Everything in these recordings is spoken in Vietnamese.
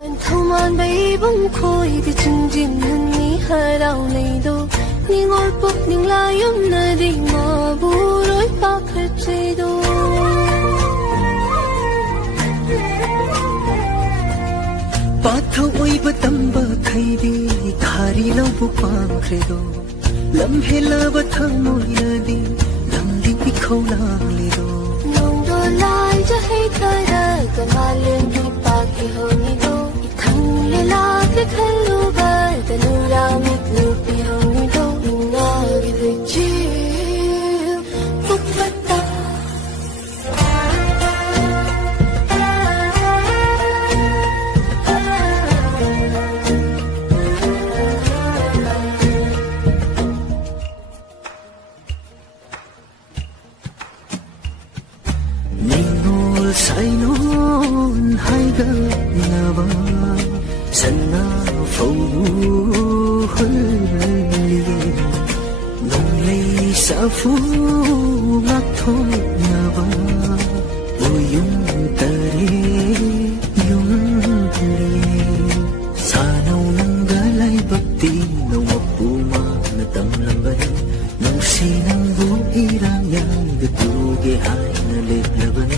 thâu man bay bóng khôi thì chừng chừng hơn ní hai đào này đâu ní ngồi bốc nín la yếm nơi đi mà bu rối bạc hết chơi đâu bát thâu ôi bát tâm bát thay đi khari lâu bu pang khre đâu lâm hela bát thâu môi na đi lâm đi bị khâu lang li đâu nong do lai cho hay tay ra cầm ba lên đi bạc thì hơn ní đâu thằng lê la cái khăn lu ba ta lu la mít lu pi hơn ní đâu na cái lời chiêu phúc vất ta sai non hai ga na ba sanna phâu hul li nong lei sa phu ngak thom na ba uyung tare yung li sa nau nang ga lai bakti no pu ma na tam lam ba nong si nang bu irang yang de tu ge hai na le laban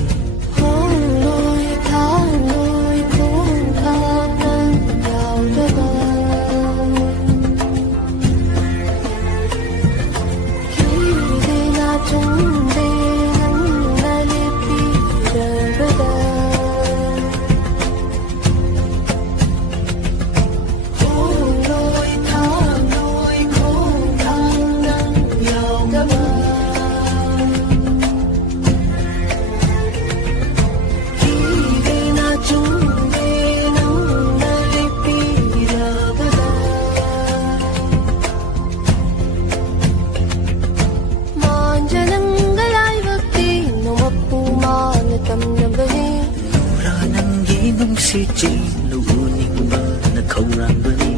si chi lu ning ba na khâu ram ba ni